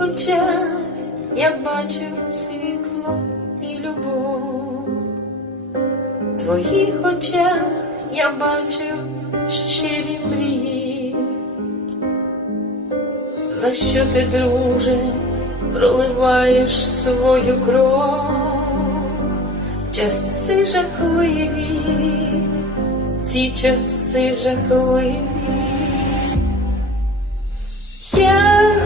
очах я бачу світло і любов. В твоїх очах я бачу щирі мрії. За що ти, друже, проливаєш свою кров? Часи жахливі, в ці часи жахливі. Летять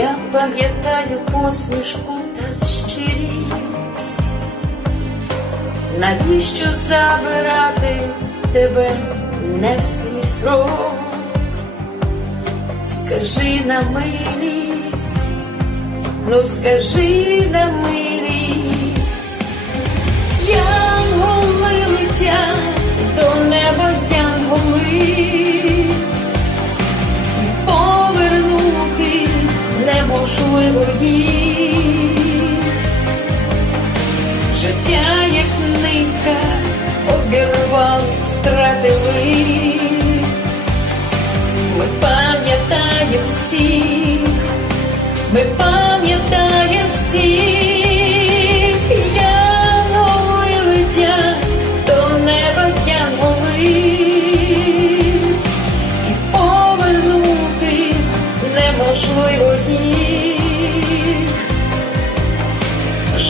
Я пам'ятаю посмішку та щирість. Навіщо забирати тебе не в свій срок? Скажи на милість, ну скажи на милість, неможливо їх. Життя, як нитка, обірвалось, втратили. Ми пам'ятаємо всіх, ми пам'ятаємо всіх,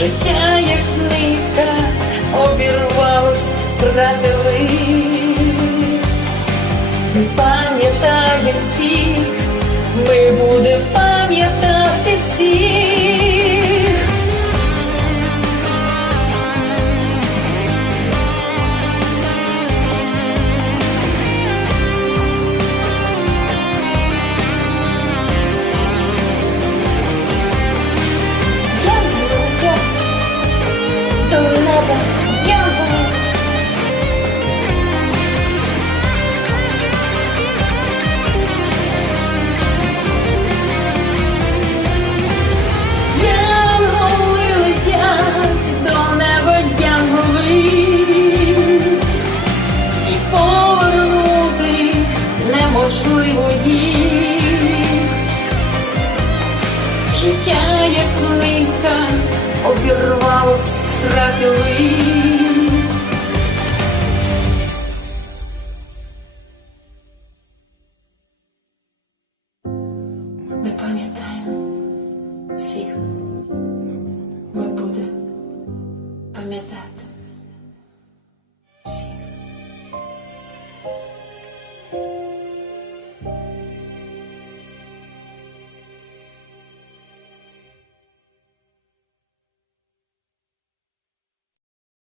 Життя, як нитка, обірвалось, втратили. Ми пам'ятаємо всіх, ми будемо пам'ятати всіх. обірвалось втратили. Ми пам'ятаємо всех.